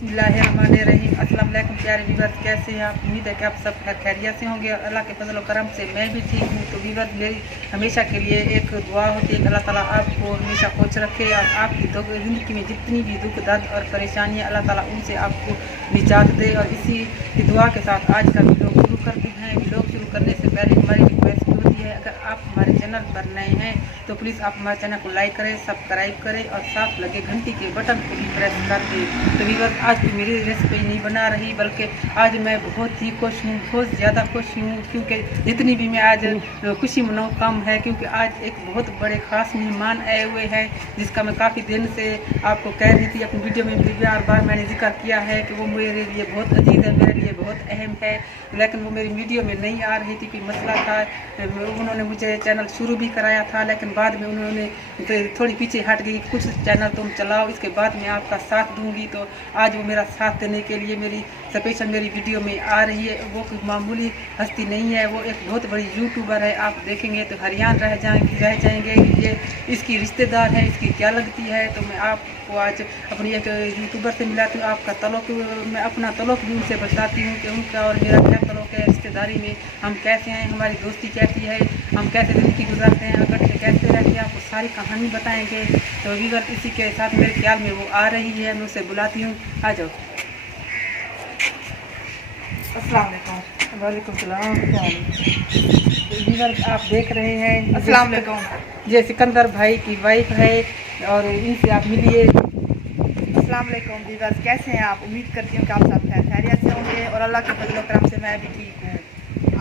बिस्मिल्लाहिर्रहमानिर्रहीम। अस्सलाम वालेकुम प्यारे व्यूअर्स, कैसे हैं आप? उम्मीद है कि आप सब खैरियत से होंगे और अल्लाह के फजल और करम से मैं भी ठीक हूँ। तो व्यूअर्स, मेरी हमेशा के लिए एक दुआ होती है कि अल्लाह ताला आपको हमेशा खुश रखे और आपकी ज़िंदगी में जितनी भी दुख दर्द और परेशानियाँ अल्लाह ताला उनसे आपको निजात दे। और इसी की दुआ के साथ आज का वीडियो शुरू करते हैं। वीडियो शुरू करने से पहले हमारी रिक्वेस्ट होती है, अगर आप हमारे चैनल पर नए हैं तो प्लीज़ आप हमारे चैनल को लाइक करें, सब्सक्राइब करें और साथ लगे घंटी के बटन को भी प्रेस कर दें। तो व्यूअर्स, आज भी मेरी रेसिपी नहीं बना रही, बल्कि आज मैं बहुत ही खुश हूँ, बहुत ज़्यादा खुश हूँ, क्योंकि जितनी भी मैं आज खुशी मनाऊँ कम है। क्योंकि आज एक बहुत बड़े ख़ास मेहमान आए हुए हैं, जिसका मैं काफ़ी दिन से आपको कह रही थी, अपनी वीडियो में भी बार बार मैंने जिक्र किया है कि वो मेरे लिए बहुत अजीज़ है, मेरे लिए बहुत अहम है, लेकिन वो मेरी वीडियो में नहीं आ रही थी, कोई मसला था। उन्होंने मुझे चैनल शुरू भी कराया था, लेकिन बाद में उन्होंने थोड़ी पीछे हट गई, कुछ चैनल तुम चलाओ, इसके बाद मैं आपका साथ दूंगी। तो आज वो मेरा साथ देने के लिए मेरी स्पेशल मेरी वीडियो में आ रही है। वो कोई मामूली हस्ती नहीं है, वो एक बहुत बड़ी यूट्यूबर है। आप देखेंगे तो हैरान रह जाएंगे कि ये इसकी रिश्तेदार है, इसकी क्या लगती है। तो मैं आपको आज अपनी एक यूट्यूबर से मिलाती हूँ, आपका तल्लुक़, मैं अपना तल्लुक़ भी उनसे बताती हूँ कि उनका और मेरा क्या तल्लुक़ है, रिश्तेदारी में हम कैसे हैं, हमारी दोस्ती कैसी है, हम कैसे ज़िंदगी गुजारते हैं, इकट्ठे कैसे रहते हैं, आपको सारी कहानी बताएंगे। तो व्यूअर्स, इसी के साथ मेरे ख्याल में वो आ रही है, मैं उसे बुलाती हूँ, आ जाओ। अस्सलाम वालेकुम। वालेकुम सलाम। व्यूअर्स, आप देख रहे हैं, अस्सलाम वालेकुम, ये सिकंदर भाई की वाइफ है और इनसे आप मिलिए। अस्सलाम वालेकुम व्यूअर्स, कैसे हैं आप? उम्मीद करती हूँ कि आप सब खैरियत से होंगे और अल्लाह के फजल करम से मैं भी ठीक हूँ।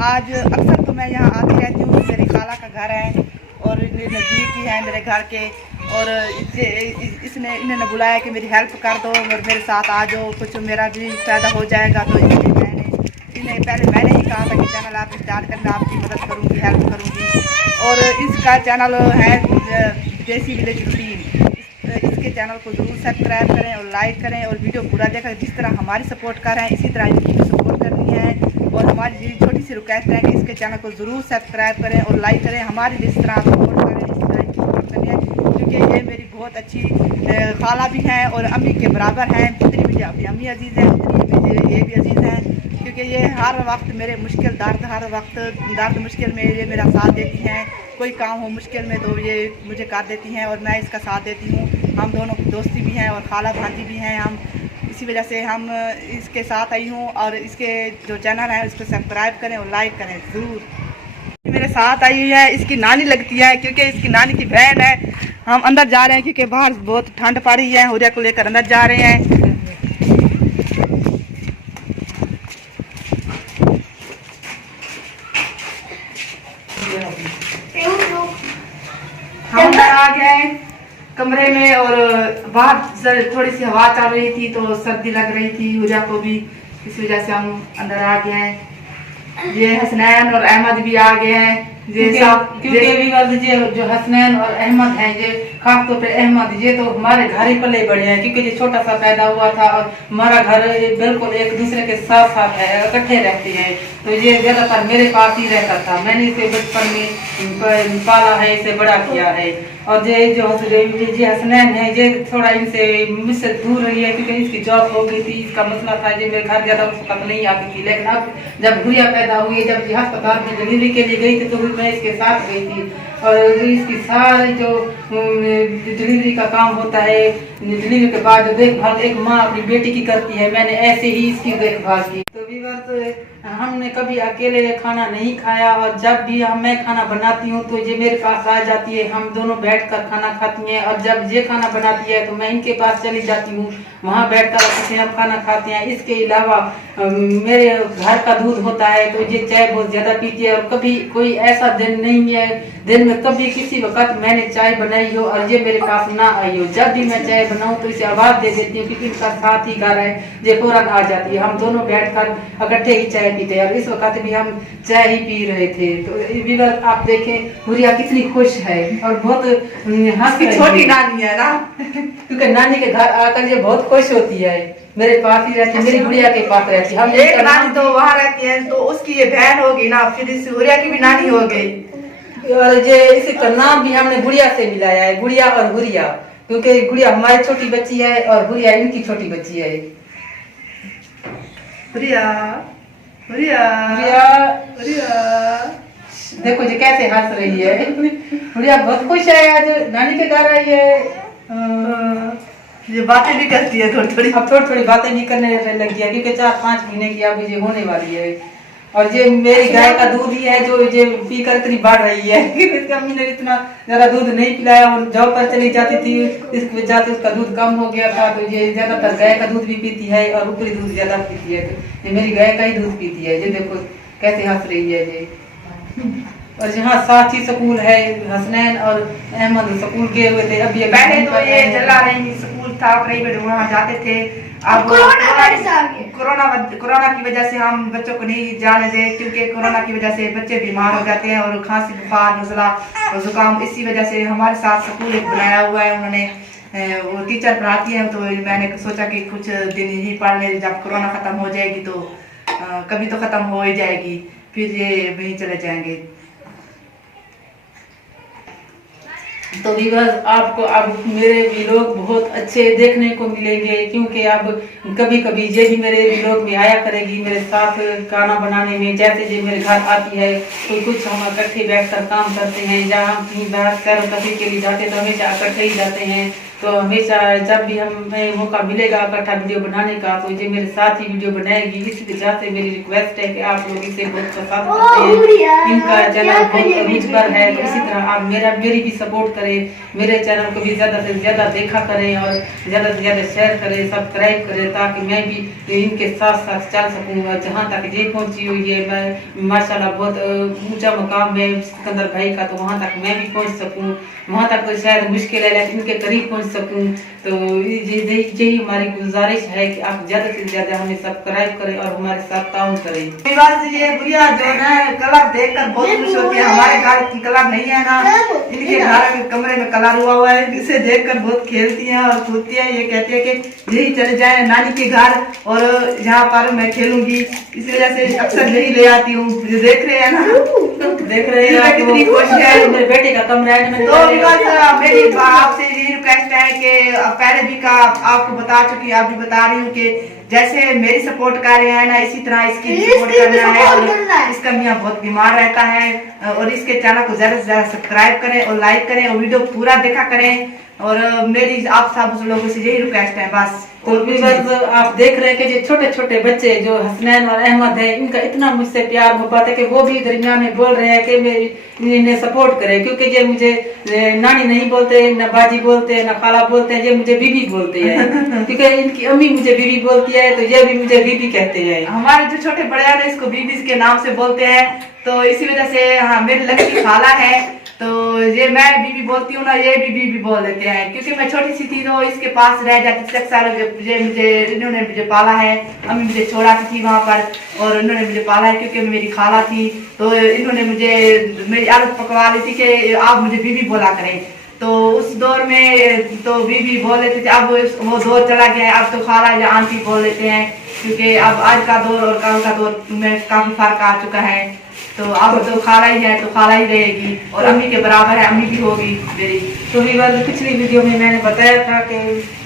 आज अक्सर तो मैं यहाँ आती रहती हूँ, मेरी खाला का घर है और नज़दीक ही है मेरे घर के, और इन्होंने बुलाया कि मेरी हेल्प कर दो और मेरे साथ आ जाओ, कुछ मेरा भी फ़ायदा हो जाएगा। तो इसलिए मैंने ही कहा था कि चैनल आप स्टार्ट करना, आपकी मदद करूँगी, हेल्प करूँगी। और इसका चैनल है देसी विलेज रूटीन। इसके चैनल को ज़रूर सब्सक्राइब करें और लाइक करें और वीडियो पूरा देखा। जिस तरह हमारी सपोर्ट कर रहे हैं, इसी तरह इनकी भी सपोर्ट करनी है। और हमारी छोटी सी रिक्वेस्ट है कि इसके चैनल को ज़रूर सब्सक्राइब करें और लाइक करें। हमारी जिस तरह सपोर्ट करें, इसी तरह इनकी सपोर्ट करनी है, क्योंकि ये मेरी बहुत अच्छी खाला भी हैं और अम्मी के बराबर हैं। जितनी मुझे अपनी अम्मी अजीज़ हैं, उतनी मुझे ये भी अजीज़ हैं, क्योंकि ये हर वक्त मेरे मुश्किल हर वक्त दर्द मुश्किल में ये मेरा साथ देती हैं। कोई काम हो मुश्किल में तो ये मुझे कर देती हैं और मैं इसका साथ देती हूँ। हम दोनों की दोस्ती भी हैं और खाला भांजी भी हैं हम, इसी वजह से हम इसके साथ आई हूँ। और इसके जो चैनल है उसको सब्सक्राइब करें और लाइक करें ज़रूर। मेरे साथ आई हुई है, इसकी नानी लगती है, क्योंकि इसकी नानी की बहन है। हम अंदर जा रहे हैं क्योंकि बाहर बहुत ठंड पड़ रही है। हुरिया को लेकर अंदर जा रहे हैं। हम अंदर आ गए कमरे में और बाहर थोड़ी सी हवा चल रही थी तो सर्दी लग रही थी हुरिया को भी, इस वजह से हम अंदर आ गए हैं। ये हसनैन और अहमद भी आ गए हैं, क्योंकि जो हसनैन और अहमद हैं, ये खास तौर पे अहमद, ये तो हमारे घर ही पले बड़े हैं, क्योंकि ये छोटा सा पैदा हुआ था और हमारा घर बिल्कुल एक दूसरे के साथ साथ है, इकट्ठे रहते हैं। तो ये ज्यादातर मेरे पास ही रहता था, मैंने इसे बचपन में पाला है, इसे बड़ा किया है। और ये हसनैन है, ये थोड़ा इनसे मुझसे दूर रही है, क्योंकि इसकी जॉब हो गई थी, इसका मसला था, ये मेरे घर ज्यादा उस वक्त नहीं आती थी। लेकिन अब जब गुड़िया पैदा हुई, जब ये अस्पताल में डिलीवरी के लिए गई थी, तो मैं इसके साथ गई थी। और इसकी सारी जो डिलीवरी का काम होता है, डिलीवरी के बाद जो देखभाल एक माँ अपनी बेटी की करती है, मैंने ऐसे ही इसकी देखभाल की। तो व्यूअर्स, हमने कभी अकेले खाना नहीं खाया, और जब भी मैं खाना बनाती हूँ तो ये मेरे पास आ जाती है, हम दोनों बैठकर खाना खाती हैं। और जब ये खाना बनाती है तो मैं इनके पास चली जाती हूँ, वहाँ बैठकर हम खाना खाते हैं। इसके अलावा मेरे घर का दूध होता है, तो ये चाय बहुत ज्यादा पीती है। और कभी कोई ऐसा दिन नहीं है, दिन में कभी किसी वक्त मैंने चाय बनाई हो और ये मेरे पास ना आई हो। जब भी मैं चाय बनाऊं तो इसे आवाज दे देती हूँ, क्योंकि इनका साथ ही घर है, ये फौरन आ जाती है। हम दोनों बैठकर इकट्ठे ही चाय पीते हैं, और इस वक्त भी हम चाय ही पी रहे थे। तो व्यूअर्स, आप देखें हुरिया कितनी खुश है और बहुत हंस, छोटी नानी है ना, क्योंकि नानी के घर आकर ये बहुत खुश होती है, मेरे पास ही रहती है, मेरी गुड़िया के पास रहती है। हम एक नानी तो वहाँ रहती है, तो उसकी ये बहन होगी ना, फिर इस हुरिया की भी नानी हो गई। और ये इसका नाम भी हमने गुड़िया से मिलाया है, गुड़िया और हुरिया, क्योंकि गुड़िया हमारी छोटी बच्ची है और हुरिया इनकी छोटी बच्ची है। प्रिया प्रिया प्रिया प्रिया देखो जी कैसे हंस रही है। प्रिया बहुत खुश है, आज नानी के घर आई है। ये बातें भी करती है थोड़ी थोड़ी। अब थोड़ी थोड़ी बातें भी करने लगी है क्योंकि 4-5 महीने की अब ये होने वाली है। और ये मेरी गाय का दूध ही है जो ये पीकर इतनी बढ़ रही है। इसकी अम्मी ने इतना ज्यादा दूध नहीं पिलाया और जॉब पर चली जाती थी, इसकी वजह से उसका दूध कम हो गया था। तो ये ज्यादातर गाय का दूध भी पीती है और ऊपरी दूध ज्यादा पीती है। तो ये मेरी गाय का ही दूध पीती है। ये देखो कैसे हंस रही है ये। और यहाँ साथ ही स्कूल है, हसनैन और अहमद स्कूल गए हुए थे। अब ये पहले तो ये जला रही स्कूल था, प्राइवेट, वहाँ जाते थे। अब कोरोना की वजह से हम बच्चों को नहीं जाने दे, क्योंकि कोरोना की वजह से बच्चे बीमार हो जाते हैं और खांसी बुखार नजला और जुकाम। इसी वजह से हमारे साथ स्कूल एक बनाया हुआ है उन्होंने, वो टीचर पढ़ाती हैं। तो मैंने सोचा कि कुछ दिन ही पढ़ ले, जब कोरोना खत्म हो जाएगी तो कभी तो खत्म हो ही जाएगी, फिर ये वहीं चले जाएंगे। तो व्यूअर्स आपको अब मेरे व्लॉग बहुत अच्छे देखने को मिलेंगे, क्योंकि अब कभी कभी ये भी मेरे व्लॉग में आया करेगी मेरे साथ खाना बनाने में। जैसे ये मेरे घर आती है तो कुछ हम इकट्ठे बैठकर काम करते हैं, जहाँ हम कहीं बाहर सैर तफरीह के लिए जाते तो हमेशा इकट्ठे ही जाते हैं। तो हमेशा जब भी हमें मौका मिलेगा इकट्ठा वीडियो बनाने का तो ये मेरे साथ ही वीडियो बनाएगी। इसी वजह से मेरी रिक्वेस्ट है कि आप लोग इसे बहुत पसंद करते हैं, इनका चैनल बहुत रीच पर है। तो इसी तरह आप मेरी भी सपोर्ट करें, मेरे चैनल को भी ज़्यादा से ज़्यादा देखा करें और ज़्यादा से ज़्यादा शेयर करें, सब्सक्राइब करें, ताकि मैं भी इनके साथ साथ चल सकूँ। जहाँ तक ये पहुँची हुई है, मैं माशाल्लाह बहुत ऊंचा मुकाम है सिकंदर भाई का, तो वहाँ तक मैं भी पहुँच सकूँ। वहाँ तक तो शायद मुश्किल है, लेकिन इनके करीब पहुँच सकूँ। तो यही हमारी गुजारिश है कि आप ज़्यादा से ज़्यादा हमें सब्सक्राइब करें और हमारे साथ ताउन करें। ये बुढ़िया जो है कलर देखकर बहुत खुश होती है। हमारे घर कलर नहीं है ना, इनके घर में कमरे में कलर हुआ है, इसे देखकर बहुत खेलती हैं और कूदती हैं। ये कहती है कि यही चले जाए नानी के घर और यहाँ पर मैं खेलूंगी, इस वजह से अक्सर यही ले आती हूँ। जो देख रहे हैं ना, देख रहे हैं कितनी खुश है। मेरे बेटे का कमरा है। तो मेरी आपसे ये रिक्वेस्ट है कि पहले भी का आपको बता चुकी, आप भी बता रही हूँ कि जैसे मेरी सपोर्ट कर रहे हैं ना, इसी तरह इसकी सपोर्ट करना है। और इसका मियाँ बहुत बीमार रहता है और इसके चैनल को ज्यादा से ज्यादा सब्सक्राइब करें और लाइक करें और वीडियो पूरा देखा करें। और मेरी आप सब लोगों से यही रिक्वेस्ट है बस। तो आप देख रहे हैं कि जो छोटे छोटे बच्चे जो हसनैन और अहमद है, इनका इतना मुझसे प्यार मोहब्बत है कि वो भी दरमियान में बोल रहे हैं कि मेरी इन्हें सपोर्ट करें, क्योंकि ये मुझे नानी नहीं बोलते, न बाजी बोलते, न खाला बोलते हैं, ये मुझे बीबी बोलते हैं। क्योंकि इनकी अम्मी मुझे बीबी बोलती है तो ये भी मुझे बीबी कहते हैं। हमारे जो छोटे बड़े हैं इसको बीबी के नाम से बोलते हैं। तो इसी वजह से हाँ, मेरी लड़की खाला है तो ये मैं बीबी बोलती हूँ ना, ये भी बीबी बोल देते हैं। क्योंकि मैं छोटी सी थी तो इसके पास रह जाती थी अक्सर। इन्होंने मुझे पाला है, अम्मी मुझे छोड़ाती थी वहाँ पर और इन्होंने मुझे पाला है क्योंकि मेरी खाला थी। तो इन्होंने मेरी आदत पकड़ा ली थी कि आप मुझे बीबी बोला करें। तो उस दौर में तो बीबी बोल लेते थे, अब वो दौर चला गया है, अब तो खाला या आंटी बोल लेते हैं। क्योंकि अब आज का दौर और कल का दौर में काफी फर्क आ चुका है। तो अब तो खाला ही है तो खाला ही रहेगी और अम्मी के बराबर है, अम्मी भी होगी मेरी। तो पिछली वीडियो में मैंने बताया था कि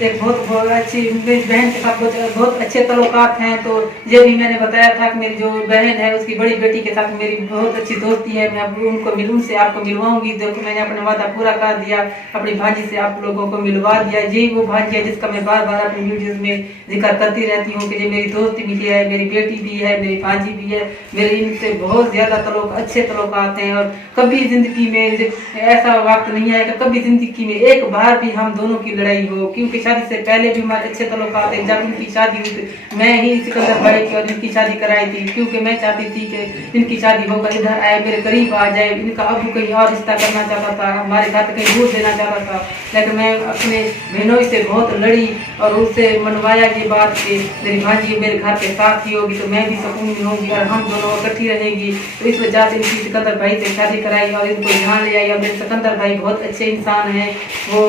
एक बहुत अच्छी मेरी बहन के साथ बहुत अच्छे तल्लुकात हैं। तो ये भी मैंने बताया था कि मेरी जो बहन है उसकी बड़ी बेटी के साथ मेरी बहुत अच्छी दोस्ती है। मैं अब उनसे आपको मिलवाऊंगी। देखो मैंने अपना वादा पूरा कर दिया, अपनी भांजी से आप लोगों को मिलवा दिया। यही वो भांजी है जिसका मैं बार बार अपनी वीडियोज में जिक्र करती रहती हूँ कि ये मेरी दोस्ती भी है, मेरी बेटी भी है, मेरी भांजी भी है। मेरे इनसे बहुत ज्यादा अच्छे तल्लुकात हैं और कभी जिंदगी में ऐसा वक्त नहीं आया कि कभी जिंदगी में एक बार भी हम दोनों की लड़ाई हो। क्योंकि शादी से पहले भी हमारे अच्छे तल्लुकात हैं। जब इनकी शादी हुई मैं ही सिकंदर भाई की और इनकी शादी कराई थी, क्योंकि मैं चाहती थी कि इनकी शादी होकर इधर आए, मेरे करीब आ जाए। इनका अबू कहीं और रिश्ता करना चाहता था, हमारे घर कहीं दूर देना चाहता था, लेकिन मैं अपने बहनों से बहुत लड़ी और उससे मनवाया ये बात कि मेरी भांजी मेरे घर के साथ ही होगी तो मैं भी सुकून में होंगी और हम दोनों इकट्ठी रहेंगी। तो इस वजह से इनकी सिकंदर भाई से शादी कराई और इनको यहाँ ले आई। और मेरे सिकंदर भाई बहुत अच्छे इंसान हैं, वो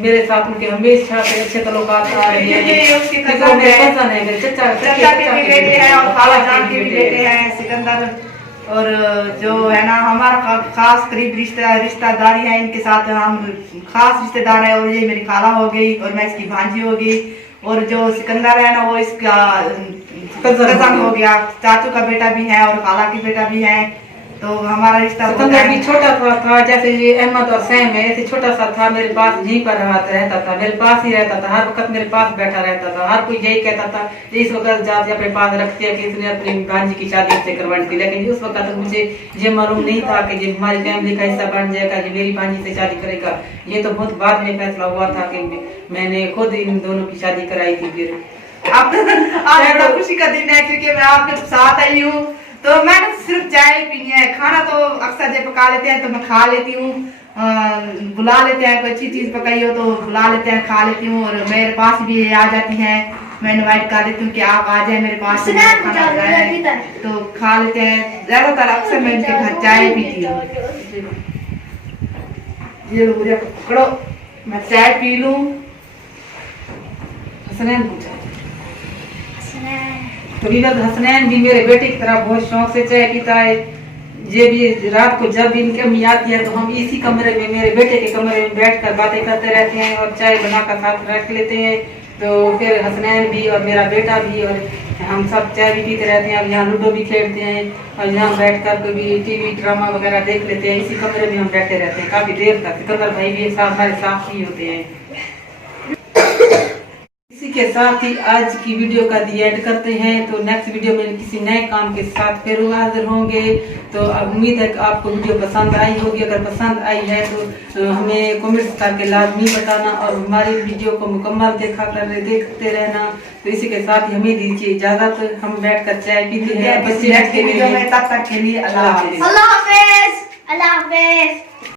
मेरे साथ उनके हमेशा से अच्छे तल्लुकात आ रहे हैं। मेरे कजन है, मेरे चचा के भी बेटे हैं और खाला जान के भी बेटे हैं सिकंदर। और जो है ना हमारा खास करीब रिश्तेदारी है, इनके साथ हम खास रिश्तेदार हैं। और ये मेरी खाला हो गई और मैं इसकी भांजी हो गई। और जो सिकंदर है ना वो इसका कजन हो गया, चाचू का बेटा भी है और खाला की बेटा भी है, तो हमारा रिश्ता सिकंदर भी छोटा था जैसे ये अहमद और सैम है, ऐसे छोटा सा था, मेरे पास यहीं पर रहता था, मेरे पास ही रहता था, हर वक्त मेरे पास बैठा रहता था। हर कोई यही कहता था इस वक्त जाते अपने पास रखते हैं कि इसने अपनी भांजी की शादी से करवानी थी, लेकिन उस वक्त तक मुझे ये मालूम नहीं था कि ये हमारी फैमिली का हिस्सा बन जाएगा, ये मेरी भांजी से शादी करेगा। ये तो बहुत बाद में फैसला हुआ था कि मैंने खुद इन दोनों की शादी कराई थी। फिर आप आज बड़ा खुशी का दिन है क्योंकि मैं आपके साथ आई हूँ, तो मैंने सिर्फ चाय पीनी है, खाना तो अक्सर जब पका लेते हैं तो मैं खा लेती हूँ, बुला लेते हैं, कोई अच्छी चीज पकाई हो तो बुला लेते हैं, खा लेती हूँ, और मेरे पास भी आ जाती हैं, मैं इनवाइट कर देती हूँ कि आप आ जाए मेरे पास, खाना बनाए तो खा लेते हैं। ज्यादातर अक्सर मैं इनके घर चाय पीती हूँ। ये लो मुझे पकड़ो, मैं चाय पी लूँ। हसनैन पूछा तो विवाद हसनैन भी मेरे बेटे की तरह बहुत शौक से चाय पीता है। ये भी रात को जब इनकी अम्मी आती है तो हम इसी कमरे में, मेरे बेटे के कमरे में बैठकर बातें करते रहते हैं और चाय बनाकर साथ रख लेते हैं। तो फिर हसनैन भी और मेरा बेटा भी और हम सब चाय भी पीते रहते हैं। अब यहाँ लूडो भी खेलते हैं और यहाँ बैठकर कभी टीवी ड्रामा वगैरह देख लेते हैं। इसी कमरे में हम बैठे रहते हैं काफी देर तक। सिकंदर भाई भी हमारे साथ ही होते हैं। इसी के साथ ही आज की वीडियो का दी एंड करते हैं। तो नेक्स्ट वीडियो में किसी नए काम के साथ फिर हाजिर होंगे। तो उम्मीद है कि आपको वीडियो पसंद आई होगी। अगर पसंद आई है तो हमें कमेंट्स करके लाजमी बताना और हमारी वीडियो को मुकम्मल देखते रहना। तो इसी के साथ ही हमें दीजिए इजाजत। हम बैठकर चाय पीते हैं, बच्चे वीडियो में, तब तक के लिए अल्लाह हाफिज। अल्लाह हाफिज।